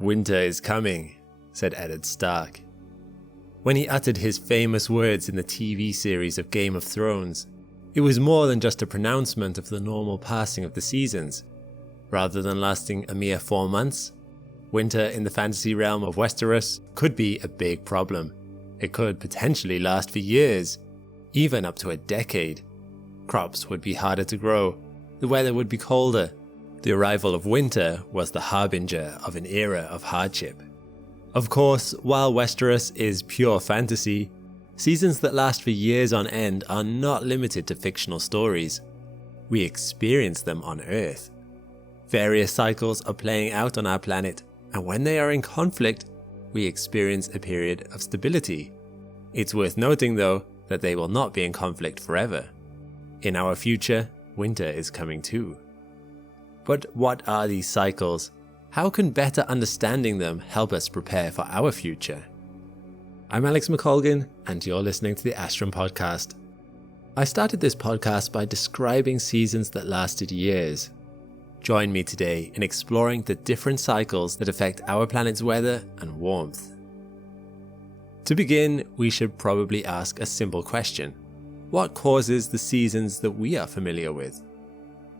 "Winter is coming," said Eddard Stark. When he uttered his famous words in the TV series of Game of Thrones, it was more than just a pronouncement of the normal passing of the seasons. Rather than lasting a mere 4 months, winter in the fantasy realm of Westeros could be a big problem. It could potentially last for years, even up to a decade. Crops would be harder to grow, the weather would be colder. The arrival of winter was the harbinger of an era of hardship. Of course, while Westeros is pure fantasy, seasons that last for years on end are not limited to fictional stories. We experience them on Earth. Various cycles are playing out on our planet, and when they are in conflict, we experience a period of stability. It's worth noting though that they will not be in conflict forever. In our future, winter is coming too. But what are these cycles? How can better understanding them help us prepare for our future? I'm Alex McColgan, and you're listening to the Astrum podcast. I started this podcast by describing seasons that lasted years. Join me today in exploring the different cycles that affect our planet's weather and warmth. To begin, we should probably ask a simple question. What causes the seasons that we are familiar with?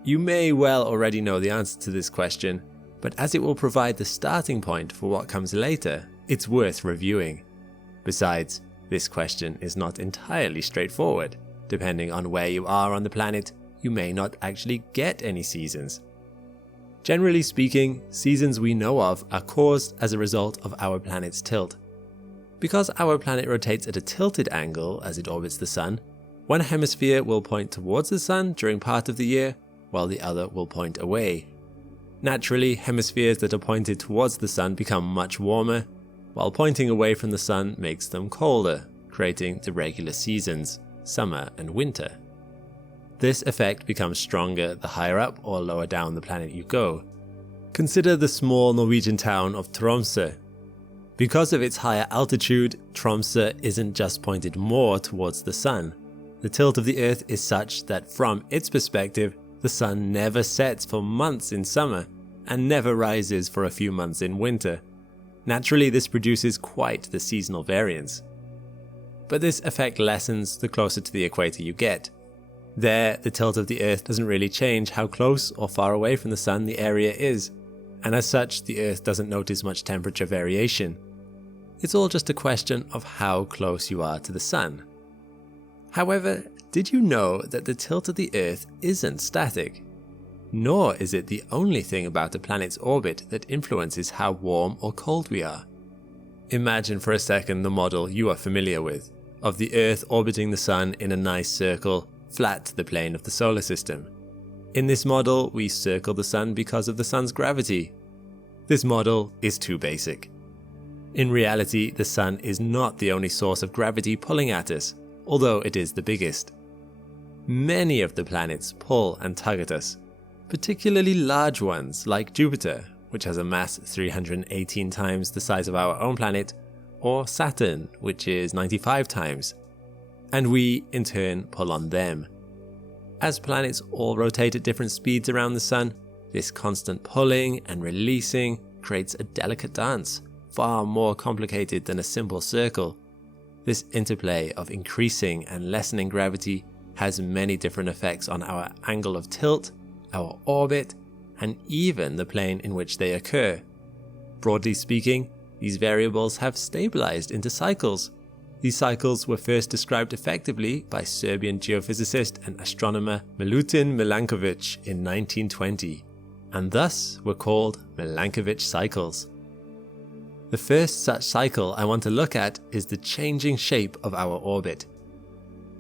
You may well already know the answer to this question, but as it will provide the starting point for what comes later, it's worth reviewing. Besides, this question is not entirely straightforward. Depending on where you are on the planet, you may not actually get any seasons. Generally speaking, seasons we know of are caused as a result of our planet's tilt. Because our planet rotates at a tilted angle as it orbits the Sun, one hemisphere will point towards the Sun during part of the year, while the other will point away. Naturally, hemispheres that are pointed towards the Sun become much warmer, while pointing away from the Sun makes them colder, creating the regular seasons, summer and winter. This effect becomes stronger the higher up or lower down the planet you go. Consider the small Norwegian town of Tromsø. Because of its higher altitude, Tromsø isn't just pointed more towards the Sun. The tilt of the Earth is such that from its perspective, the Sun never sets for months in summer and never rises for a few months in winter. Naturally, this produces quite the seasonal variance. But this effect lessens the closer to the equator you get. There, the tilt of the Earth doesn't really change how close or far away from the Sun the area is, and as such, the Earth doesn't notice much temperature variation. It's all just a question of how close you are to the Sun. However, did you know that the tilt of the Earth isn't static? Nor is it the only thing about a planet's orbit that influences how warm or cold we are. Imagine for a second the model you are familiar with, of the Earth orbiting the Sun in a nice circle, flat to the plane of the solar system. In this model, we circle the Sun because of the Sun's gravity. This model is too basic. In reality, the Sun is not the only source of gravity pulling at us, although it is the biggest. Many of the planets pull and tug at us, particularly large ones like Jupiter, which has a mass 318 times the size of our own planet, or Saturn, which is 95 times. And we, in turn, pull on them. As planets all rotate at different speeds around the Sun, this constant pulling and releasing creates a delicate dance, far more complicated than a simple circle. This interplay of increasing and lessening gravity has many different effects on our angle of tilt, our orbit, and even the plane in which they occur. Broadly speaking, these variables have stabilized into cycles. These cycles were first described effectively by Serbian geophysicist and astronomer Milutin Milankovitch in 1920, and thus were called Milankovitch Cycles. The first such cycle I want to look at is the changing shape of our orbit.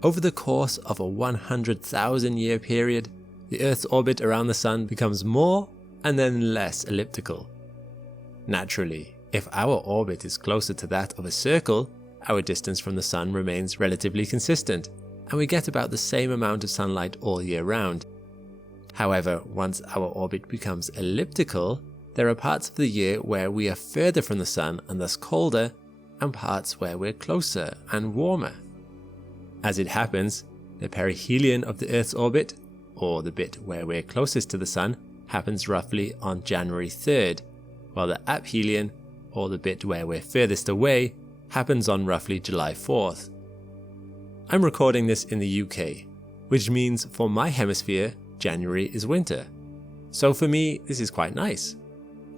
Over the course of a 100,000-year period, the Earth's orbit around the Sun becomes more and then less elliptical. Naturally, if our orbit is closer to that of a circle, our distance from the Sun remains relatively consistent, and we get about the same amount of sunlight all year round. However, once our orbit becomes elliptical, there are parts of the year where we are further from the Sun and thus colder, and parts where we're closer and warmer. As it happens, the perihelion of the Earth's orbit, or the bit where we're closest to the Sun, happens roughly on January 3rd, while the aphelion, or the bit where we're furthest away, happens on roughly July 4th. I'm recording this in the UK, which means for my hemisphere, January is winter. So for me, this is quite nice.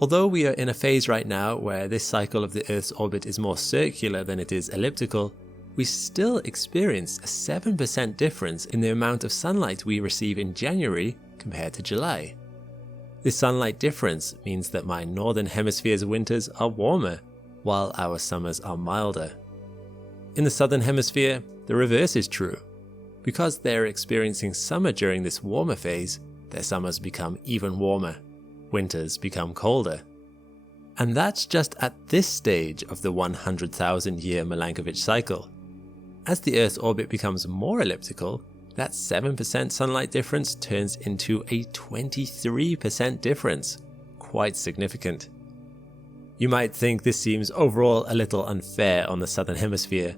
Although we are in a phase right now where this cycle of the Earth's orbit is more circular than it is elliptical, we still experience a 7% difference in the amount of sunlight we receive in January compared to July. This sunlight difference means that my northern hemisphere's winters are warmer, while our summers are milder. In the southern hemisphere, the reverse is true. Because they're experiencing summer during this warmer phase, their summers become even warmer, winters become colder. And that's just at this stage of the 100,000-year Milankovitch cycle. As the Earth's orbit becomes more elliptical, that 7% sunlight difference turns into a 23% difference. Quite significant. You might think this seems overall a little unfair on the southern hemisphere.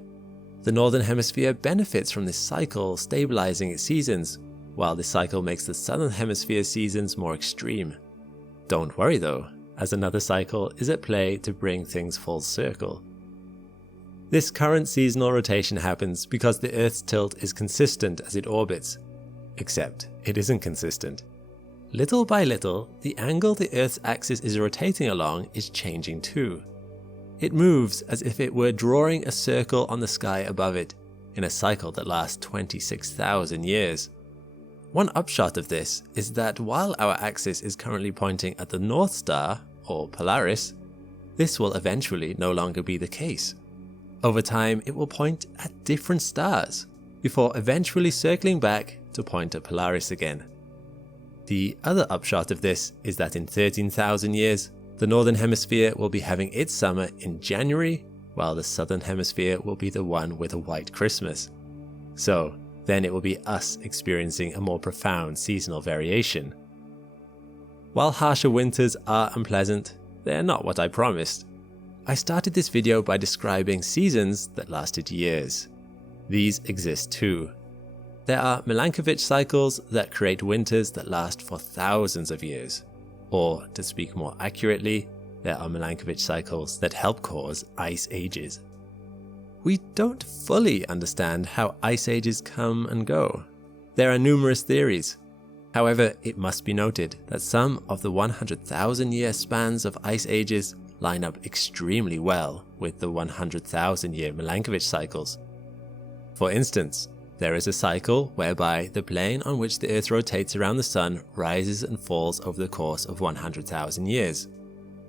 The northern hemisphere benefits from this cycle stabilizing its seasons, while this cycle makes the southern hemisphere's seasons more extreme. Don't worry though, as another cycle is at play to bring things full circle. This current seasonal rotation happens because the Earth's tilt is consistent as it orbits, except it isn't consistent. Little by little, the angle the Earth's axis is rotating along is changing too. It moves as if it were drawing a circle on the sky above it, in a cycle that lasts 26,000 years. One upshot of this is that while our axis is currently pointing at the North Star, or Polaris, this will eventually no longer be the case. Over time, it will point at different stars, before eventually circling back to point at Polaris again. The other upshot of this is that in 13,000 years, the Northern Hemisphere will be having its summer in January, while the Southern Hemisphere will be the one with a white Christmas. So, then it will be us experiencing a more profound seasonal variation. While harsher winters are unpleasant, they are not what I promised. I started this video by describing seasons that lasted years. These exist too. There are Milankovitch cycles that create winters that last for thousands of years. Or, to speak more accurately, there are Milankovitch cycles that help cause ice ages. We don't fully understand how ice ages come and go. There are numerous theories. However, it must be noted that some of the 100,000-year spans of ice ages line up extremely well with the 100,000-year Milankovitch cycles. For instance, there is a cycle whereby the plane on which the Earth rotates around the Sun rises and falls over the course of 100,000 years.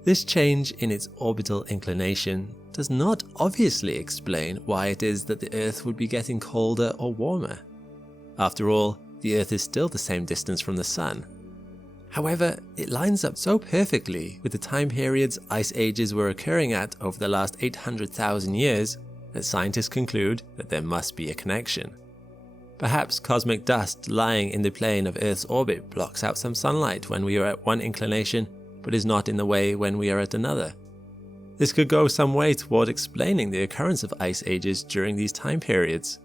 This change in its orbital inclination does not obviously explain why it is that the Earth would be getting colder or warmer. After all, the Earth is still the same distance from the Sun. However, it lines up so perfectly with the time periods ice ages were occurring at over the last 800,000 years that scientists conclude that there must be a connection. Perhaps cosmic dust lying in the plane of Earth's orbit blocks out some sunlight when we are at one inclination, but is not in the way when we are at another. This could go some way toward explaining the occurrence of ice ages during these time periods.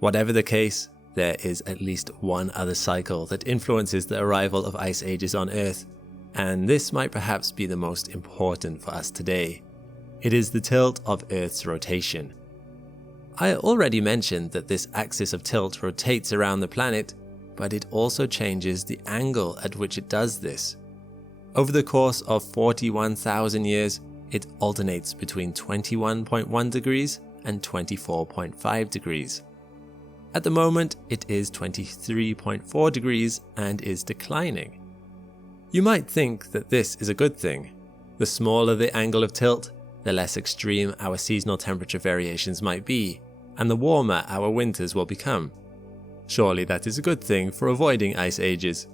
Whatever the case, there is at least one other cycle that influences the arrival of ice ages on Earth, and this might perhaps be the most important for us today. It is the tilt of Earth's rotation. I already mentioned that this axis of tilt rotates around the planet, but it also changes the angle at which it does this. Over the course of 41,000 years, it alternates between 21.1 degrees and 24.5 degrees. At the moment, it is 23.4 degrees and is declining. You might think that this is a good thing. The smaller the angle of tilt, the less extreme our seasonal temperature variations might be, and the warmer our winters will become. Surely that is a good thing for avoiding ice ages.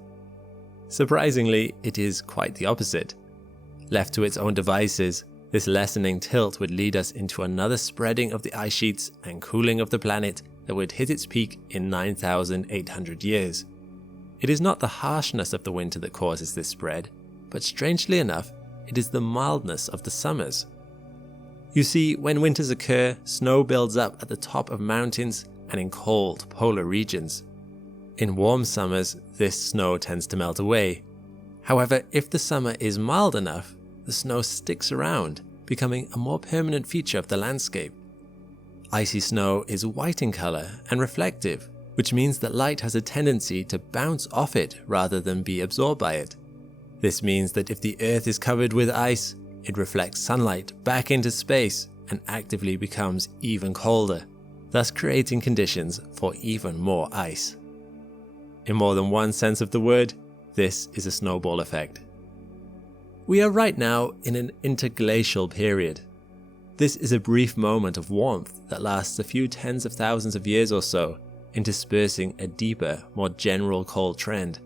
Surprisingly, it is quite the opposite. Left to its own devices, this lessening tilt would lead us into another spreading of the ice sheets and cooling of the planet that would hit its peak in 9,800 years. It is not the harshness of the winter that causes this spread, but strangely enough, it is the mildness of the summers. You see, when winters occur, snow builds up at the top of mountains and in cold polar regions. In warm summers, this snow tends to melt away. However, if the summer is mild enough, the snow sticks around, becoming a more permanent feature of the landscape. Icy snow is white in color and reflective, which means that light has a tendency to bounce off it rather than be absorbed by it. This means that if the Earth is covered with ice, it reflects sunlight back into space and actively becomes even colder, thus creating conditions for even more ice. In more than one sense of the word, this is a snowball effect. We are right now in an interglacial period. This is a brief moment of warmth that lasts a few tens of thousands of years or so, interspersing a deeper, more general cold trend.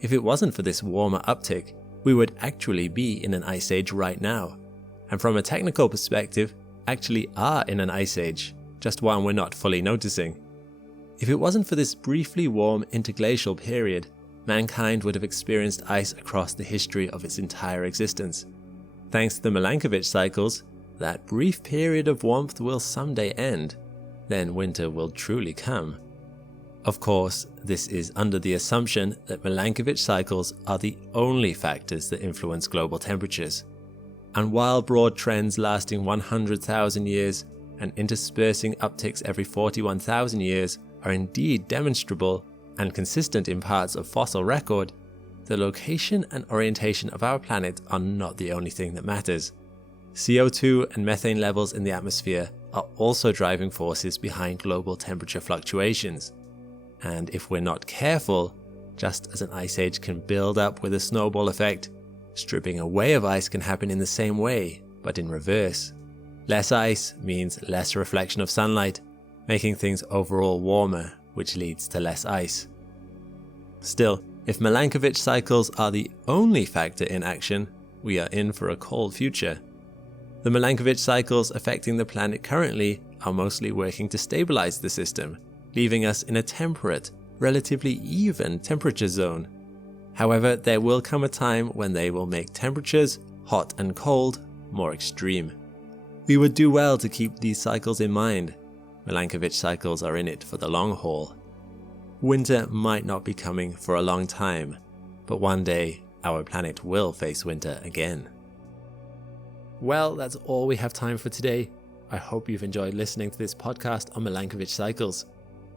If it wasn't for this warmer uptick, we would actually be in an ice age right now, and from a technical perspective, actually are in an ice age, just one we're not fully noticing. If it wasn't for this briefly warm interglacial period, mankind would have experienced ice across the history of its entire existence. Thanks to the Milankovitch cycles, that brief period of warmth will someday end, then winter will truly come. Of course, this is under the assumption that Milankovitch cycles are the only factors that influence global temperatures. And while broad trends lasting 100,000 years and interspersing upticks every 41,000 years are indeed demonstrable and consistent in parts of fossil record, the location and orientation of our planet are not the only thing that matters. CO2 and methane levels in the atmosphere are also driving forces behind global temperature fluctuations. And if we're not careful, just as an ice age can build up with a snowball effect, stripping away of ice can happen in the same way, but in reverse. Less ice means less reflection of sunlight, making things overall warmer, which leads to less ice. Still, if Milankovitch cycles are the only factor in action, we are in for a cold future. The Milankovitch cycles affecting the planet currently are mostly working to stabilize the system, leaving us in a temperate, relatively even temperature zone. However, there will come a time when they will make temperatures, hot and cold, more extreme. We would do well to keep these cycles in mind. Milankovitch cycles are in it for the long haul. Winter might not be coming for a long time, but one day our planet will face winter again. Well, that's all we have time for today. I hope you've enjoyed listening to this podcast on Milankovitch cycles.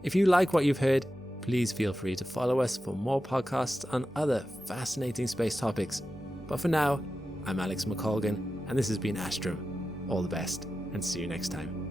If you like what you've heard, please feel free to follow us for more podcasts on other fascinating space topics. But for now, I'm Alex McColgan, and this has been Astrum. All the best, and see you next time.